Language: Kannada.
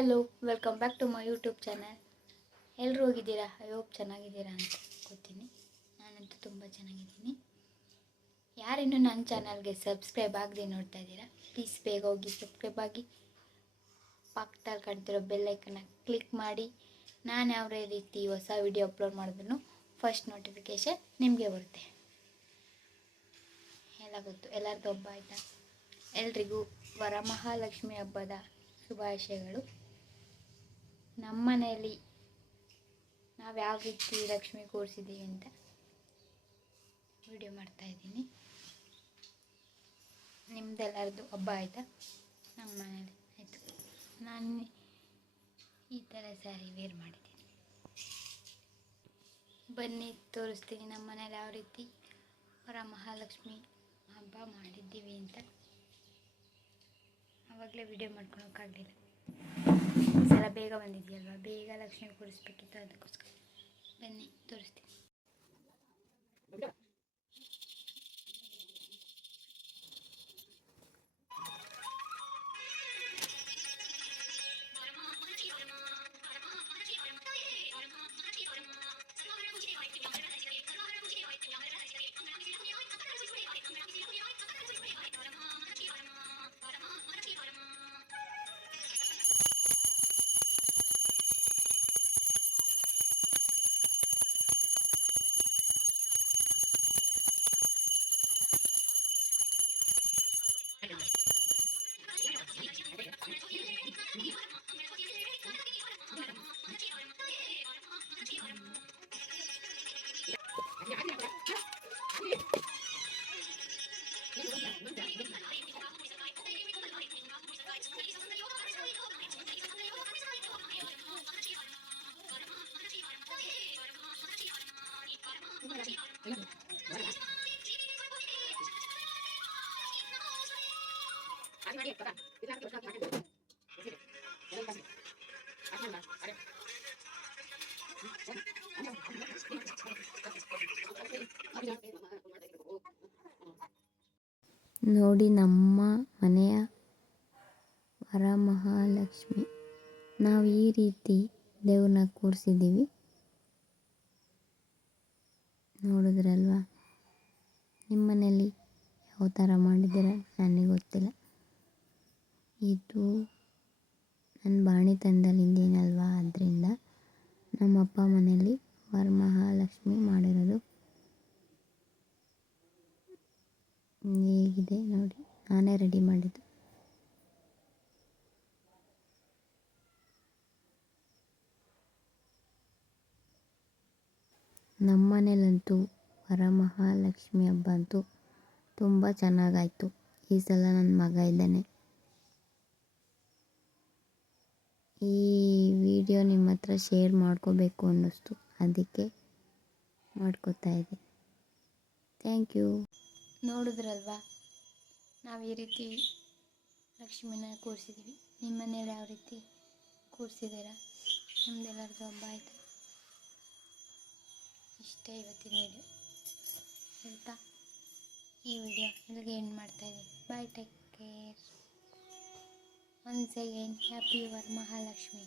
Hello welcome back to my YouTube channel ಎಲ್ಲರೂ ಹೋಗಿದ್ದೀರಾ? ಐ ಹೋಪ್ ಚೆನ್ನಾಗಿದ್ದೀರಾ ಅಂತ ಗೊತ್ತೀನಿ. ನಾನಂತೂ ತುಂಬ ಚೆನ್ನಾಗಿದ್ದೀನಿ. ಯಾರಿನ್ನೂ ನನ್ನ ಚಾನಲ್ಗೆ ಸಬ್ಸ್ಕ್ರೈಬ್ ಆಗದೆ ನೋಡ್ತಾ ಇದ್ದೀರಾ? ಪ್ಲೀಸ್ ಬೇಗ ಹೋಗಿ ಸಬ್ಸ್ಕ್ರೈಬ್ ಆಗಿ. ಪಕ್ಕದಲ್ಲಿ ಕಾಣ್ತಿರೋ ಬೆಲ್ಲೈಕನ್ನ ಕ್ಲಿಕ್ ಮಾಡಿ. ನಾನು ಯಾವುದೇ ರೀತಿ ಹೊಸ ವಿಡಿಯೋ ಅಪ್ಲೋಡ್ ಮಾಡಿದ್ರು ಫಸ್ಟ್ ನೋಟಿಫಿಕೇಷನ್ ನಿಮಗೆ ಬರುತ್ತೆ. ಎಲ್ಲ ಗೊತ್ತು. ಎಲ್ಲರಿಗೂ ಹಬ್ಬ ಆಯಿತಾ? ಎಲ್ರಿಗೂ ವರಮಹಾಲಕ್ಷ್ಮಿ ಹಬ್ಬದ ಶುಭಾಶಯಗಳು. ನಮ್ಮ ಮನೆಯಲ್ಲಿ ನಾವು ಯಾವ ರೀತಿ ಲಕ್ಷ್ಮಿ ಕೂರಿಸಿದ್ದೀವಿ ಅಂತ ವಿಡಿಯೋ ಮಾಡ್ತಾಯಿದ್ದೀನಿ ನಿಮ್ಮದೆಲ್ಲರದ್ದು ಹಬ್ಬ ಆಯಿತಾ? ನಮ್ಮ ಮನೇಲಿ ಆಯಿತು. ನಾನು ಈ ಥರ ಸ್ಯಾರಿ ವೇರ್ ಮಾಡಿದ್ದೀನಿ. ಬನ್ನಿ, ತೋರಿಸ್ತೀನಿ ನಮ್ಮ ಮನೇಲಿ ಯಾವ ರೀತಿ ವರಮಹಾಲಕ್ಷ್ಮಿ ಹಬ್ಬ ಮಾಡಿದ್ದೀವಿ ಅಂತ. ಆವಾಗಲೇ ವಿಡಿಯೋ ಮಾಡ್ಕೊಳಕ್ಕಾಗಲಿಲ್ಲ. ಬೇಗ ಬಂದಿದೆಯಲ್ವ? ಬೇಗ ಲಕ್ಷ್ಮಿ ಕೂರಿಸ್ಬೇಕಿತ್ತು ಅದಕ್ಕೋಸ್ಕರ. ಬನ್ನಿ. ನೋಡಿ ನಮ್ಮ ಮನೆಯ ವರಮಹಾಲಕ್ಷ್ಮಿ. ನಾವು ಈ ರೀತಿ ದೇವ್ರನ್ನ ಕೂರಿಸಿದ್ದೀವಿ. ನೋಡಿದ್ರಲ್ವಾ? ನಿಮ್ಮ ಮನೆಯಲ್ಲಿ ಯಾವ ಥರ ಮಾಡಿದ್ದೀರ ನನಗೆ ಗೊತ್ತಿಲ್ಲ. ಇದು ನನ್ನ ಬಾಣಿ ತಂದಲ್ಲಿಂದೇನಲ್ವಾ ಅದರಿಂದ ನಮ್ಮಪ್ಪ ಮನೆಯಲ್ಲಿ ವರಮಹಾಲಕ್ಷ್ಮಿ ಮಾಡಿರೋದು ಹೇಗಿದೆ ನೋಡಿ. ನಾನೇ ರೆಡಿ ಮಾಡಿದ್ದು. ನಮ್ಮ ಮನೇಲಂತೂ ವರಮಹಾಲಕ್ಷ್ಮಿ ಹಬ್ಬ ಅಂತೂ ತುಂಬ ಚೆನ್ನಾಗಾಯಿತು. ಈ ಸಲ ನನ್ನ ಮಗ ಇದ್ದಾನೆ. ಈ ವಿಡಿಯೋ ನಿಮ್ಮ ಹತ್ರ ಶೇರ್ ಮಾಡ್ಕೋಬೇಕು ಅನ್ನಿಸ್ತು. ಅದಕ್ಕೆ ಮಾಡ್ಕೋತಾ ಇದ್ದೆ ಥ್ಯಾಂಕ್ ಯು ನೋಡಿದ್ರಲ್ವಾ? ನಾವು ಈ ರೀತಿ ಲಕ್ಷ್ಮಿನ ಕೂರಿಸಿದ್ವಿ. ನಿಮ್ಮ ಮನೇಲಿ ಯಾವ ರೀತಿ ಕೂರಿಸಿದ್ದೀರಾ? ನಿಮ್ದೆಲ್ಲರದ್ದು ಹಬ್ಬ ಆಯಿತು? ಇಷ್ಟೇ ಇವತ್ತಿನ ವಿಡಿಯೋ ಹೇಳ್ತಾ? ಈ ವಿಡಿಯೋ ಇಲ್ಲಿಗೆ ಎಂಡ್ ಮಾಡ್ತಾಯಿದ್ದೀನಿ bye take care once again happy your Mahalakshmi